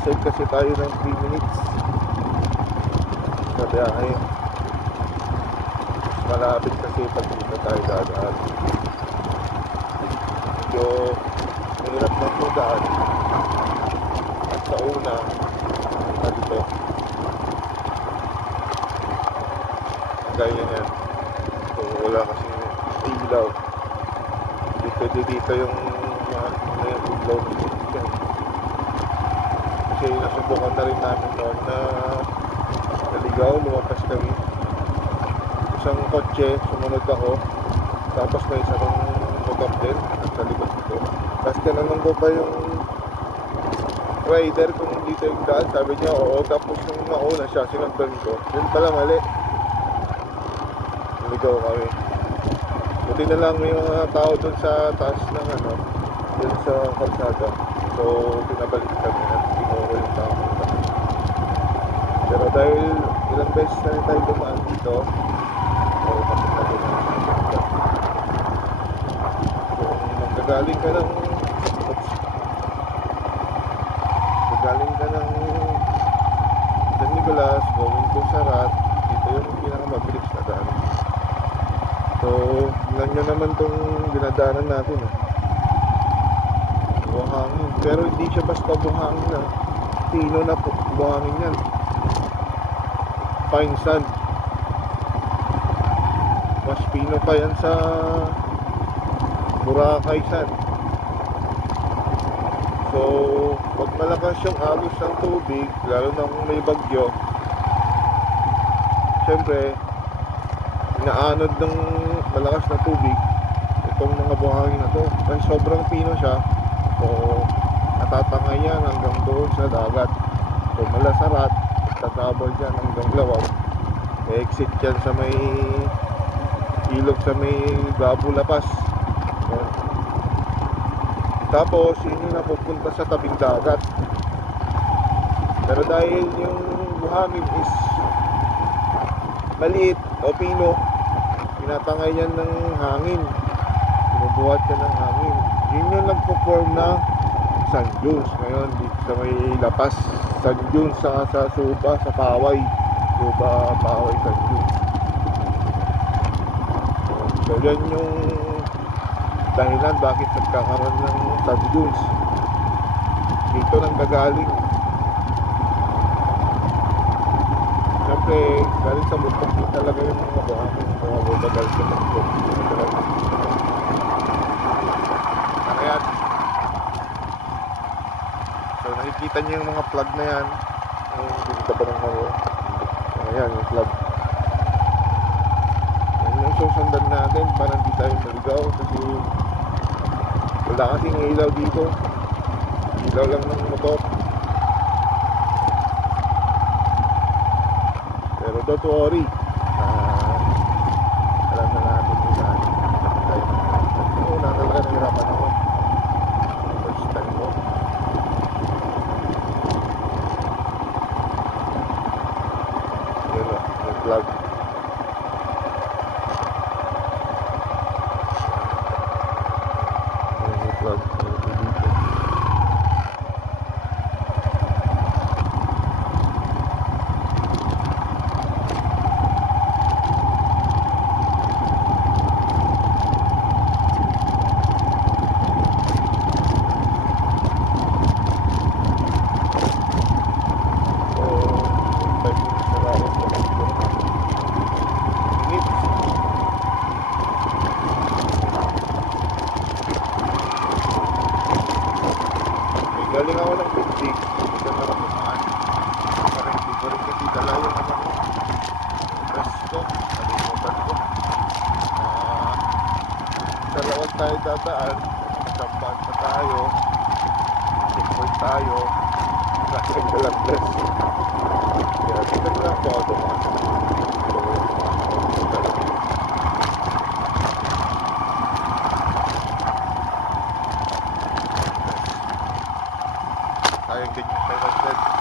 Nakasave kasi tayo ng 3 minutes sa biyahe. Mas malapit kasi pag dito tayo dadaan. Medyo mahirap na po daan. At sa una, dito, gaya niyan. So, wala kasi ilaw. Dito yung mga ilaw dyan. Kasi nasubukan na rin namin noon na naligaw, lumabas kami. Isang kotse, sumunod ako. Tapos may isang motor din sa likod ko. Tapos tinanong ko pa yung rider kung dito yung daan. Sabi niya oo. Tapos yung nauna siya, sinundan ko. Yun pala mali. Naligaw kami. Buti na lang may mga tao dun sa taas ng dun sa kalsada. So pinabalik kami at tinuro yung tao. Pero dahil ilang beses na rin tayo dumaan dito, so kapit na rin kung magagaling ka ng San Nicolas going to Sarat, dito yung pinakamabilis na daan. So tingnan nyo naman tong dinadaanan natin buhangin, pero hindi siya basta buhangin na pino na po buhangin yan, pine sand. Mas pino pa yan sa Boracay sand. So pag malakas yung agos ng tubig, lalo na kung may bagyo, syempre inaanod ng malakas na tubig itong mga buhangin na to. Dahil sobrang pino siya, so natatangay yan hanggang doon sa dagat. So mula Sarat, tatabol dyan hanggang Lawag, exit dyan sa may ilog sa may Gabo Lapas. Tapos yun yung napupunta sa tabing dagat. Pero dahil yung buhangin is maliit o pino, tinatangay yan ng hangin, binubuhat yan ng hangin. Yun yung nagpo-form na sand dunes. Ngayon dito sa may Lapas, sand dunes, sa Suba, sa Paway, Suba, Paway, sand dunes. So yan yung dahilan bakit nagkakaroon ng sand dunes. Dito nang gagaling. Siyempre galing sa bundok din talaga yung mga buhangin, mga bubagal sa bundok. Kaya so nakikita niyo yung mga plug na yan. Dito pa ng mga ayan yung plug. Yan yung susundan natin para hindi tayo maligaw, kasi wala kasing ilaw dito. Ilaw lang ng motor. Pero don't worry, alam na natin yung daan. Una talaga nahirapan ako first time mo. Yun o, may plug. May plug dito. Galing ako ng Bigdig, dito na ako kumaan. Parang hindi ko rin kasi dala yung dress ko, nalimutan ko. Sa Lawag tayo dadaan, sampaan pa tayo, checkpoint tayo, nakasing dalang dress. Kaya dito na lang po ako dumaan. Sayang din yung 500.